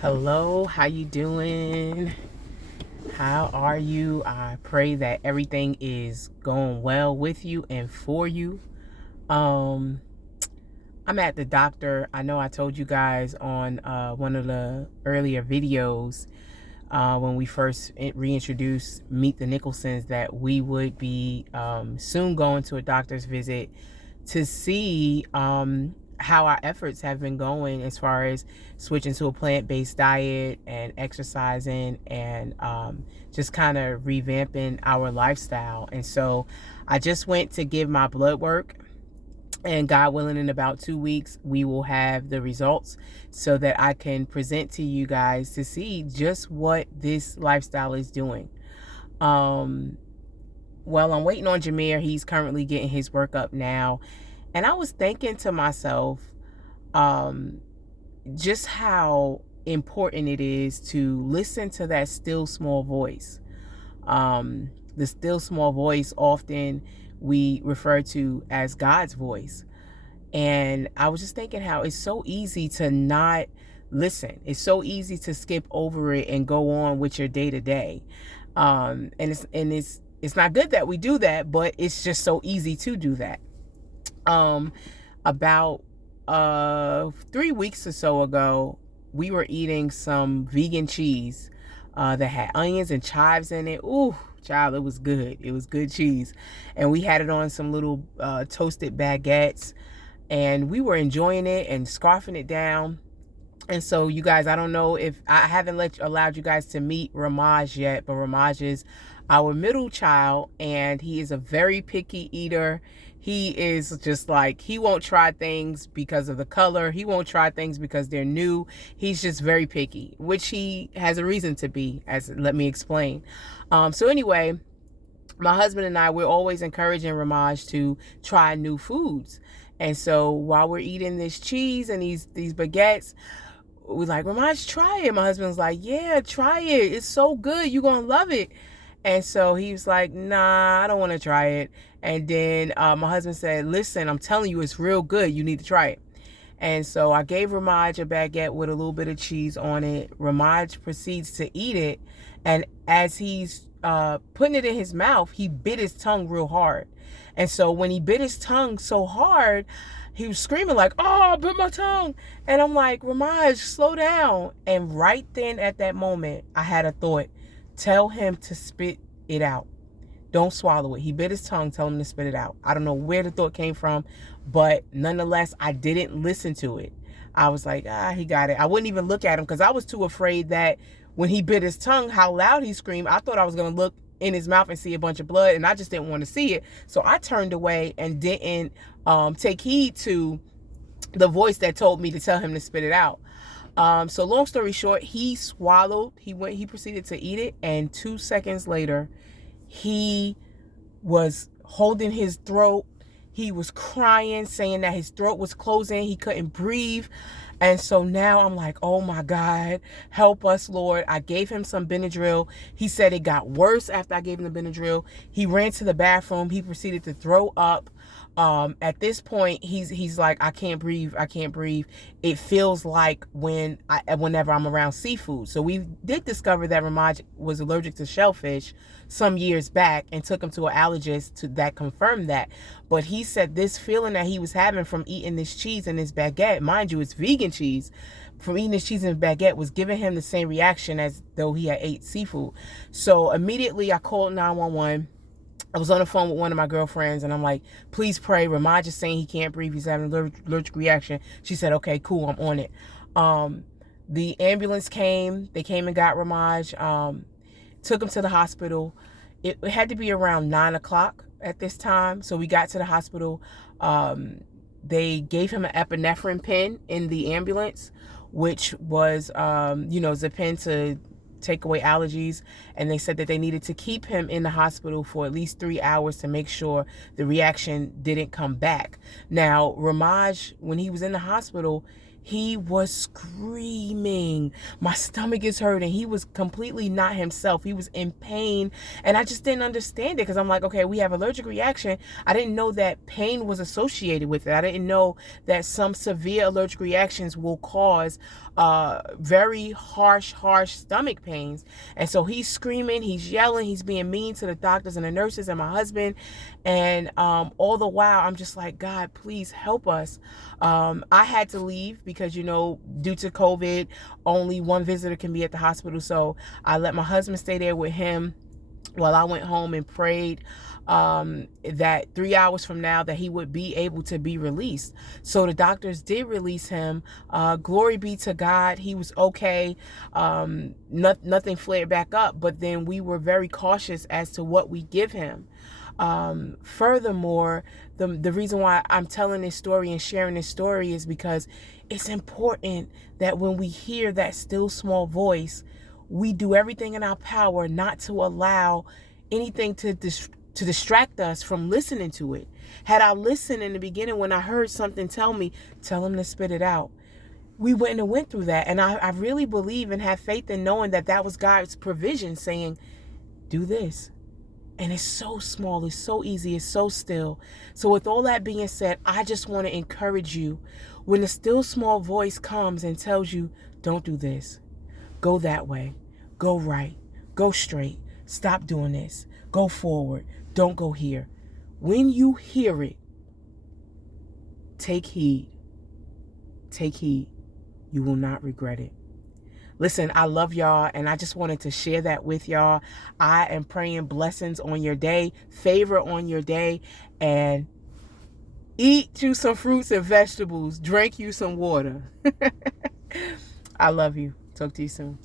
Hello, how you doing? How are you? I pray that everything is going well with you and for you. Um, I'm at the doctor. I know I told you guys on one of the earlier videos when we first reintroduced Meet the Nicholsons that we would be soon going to a doctor's visit to see how our efforts have been going as far as switching to a plant-based diet and exercising and just kind of revamping our lifestyle. And so I just went to give my blood work, and God willing, in about 2 weeks, we will have the results so that I can present to you guys to see just what this lifestyle is doing. Well, I'm waiting on Jameer. He's currently getting his workup now. And I was thinking to myself, just how important it is to listen to that still small voice. The still small voice often we refer to as God's voice. And I was just thinking how it's so easy to not listen. It's so easy to skip over it and go on with your day to day. And it's not good that we do that, but it's just so easy to do that. About 3 weeks or so ago, we were eating some vegan cheese that had onions and chives in it. Ooh, child, it was good. It was good cheese. And we had it on some little toasted baguettes, and we were enjoying it and scarfing it down. And so, you guys, I don't know if I haven't allowed you guys to meet Ramaj yet, but Ramaj is our middle child, and he is a very picky eater. He is just like, he won't try things because of the color. He won't try things because they're new. He's just very picky, which he has a reason to be, let me explain. So anyway, my husband and I, we're always encouraging Ramaj to try new foods. And so while we're eating this cheese and these baguettes, we're like, Ramaj, try it. My husband's like, yeah, try it. It's so good. You're going to love it. And so he was like, nah, I don't want to try it. And then my husband said, listen, I'm telling you, it's real good. You need to try it. And so I gave Ramaj a baguette with a little bit of cheese on it. Ramaj proceeds to eat it. And as he's putting it in his mouth, he bit his tongue real hard. And so when he bit his tongue so hard, he was screaming like, oh, I bit my tongue. And I'm like, Ramaj, slow down. And right then at that moment, I had a thought. Tell him to spit it out. Don't swallow it. He bit his tongue. Tell him to spit it out. I don't know where the thought came from, but nonetheless, I didn't listen to it. I was like, he got it. I wouldn't even look at him because I was too afraid that when he bit his tongue, how loud he screamed. I thought I was going to look in his mouth and see a bunch of blood, and I just didn't want to see it. So I turned away and didn't take heed to the voice that told me to tell him to spit it out. So long story short, he swallowed, he proceeded to eat it. And 2 seconds later, he was holding his throat. He was crying, saying that his throat was closing. He couldn't breathe. And so now I'm like, oh my God, help us, Lord. I gave him some Benadryl. He said it got worse after I gave him the Benadryl. He ran to the bathroom. He proceeded to throw up. At this point, he's like, I can't breathe. I can't breathe. It feels like whenever I'm around seafood. So we did discover that Ramaj was allergic to shellfish some years back and took him to an allergist that confirmed that. But he said this feeling that he was having from eating this cheese and this baguette, mind you, it's vegan cheese, from eating this cheese and baguette was giving him the same reaction as though he had ate seafood. So immediately I called 911. I was on the phone with one of my girlfriends, and I'm like, please pray. Ramaj is saying he can't breathe. He's having an allergic reaction. She said, okay, cool, I'm on it. The ambulance came. They came and got Ramaj, took him to the hospital. It had to be around 9 o'clock at this time. So we got to the hospital. They gave him an epinephrine pen in the ambulance, which was, the pen to take away allergies. And they said that they needed to keep him in the hospital for at least 3 hours to make sure the reaction didn't come back. Now, Ramaj, when he was in the hospital, he was screaming, my stomach is hurting. He was completely not himself. He was in pain. And I just didn't understand it because I'm like, okay, we have allergic reaction. I didn't know that pain was associated with it. I didn't know that some severe allergic reactions will cause very harsh stomach pains. And so he's screaming, he's yelling, he's being mean to the doctors and the nurses and my husband. And all the while, I'm just like, God, please help us. I had to leave because, due to COVID, only one visitor can be at the hospital. So I let my husband stay there with him while I went home and prayed that 3 hours from now that he would be able to be released. So the doctors did release him. Glory be to God. He was okay. Nothing flared back up, but then we were very cautious as to what we give him. Furthermore, the reason why I'm telling this story and sharing this story is because it's important that when we hear that still small voice, we do everything in our power not to allow anything to distract us from listening to it. Had I listened in the beginning when I heard something tell him to spit it out, we wouldn't have went through that. And I really believe and have faith in knowing that was God's provision saying, do this. And it's so small, it's so easy, it's so still. So with all that being said, I just want to encourage you, when the still small voice comes and tells you, don't do this, go that way, go right, go straight, stop doing this, go forward, don't go here. When you hear it, take heed. Take heed. You will not regret it. Listen, I love y'all, and I just wanted to share that with y'all. I am praying blessings on your day, favor on your day, and eat you some fruits and vegetables. Drink you some water. I love you. Talk to you soon.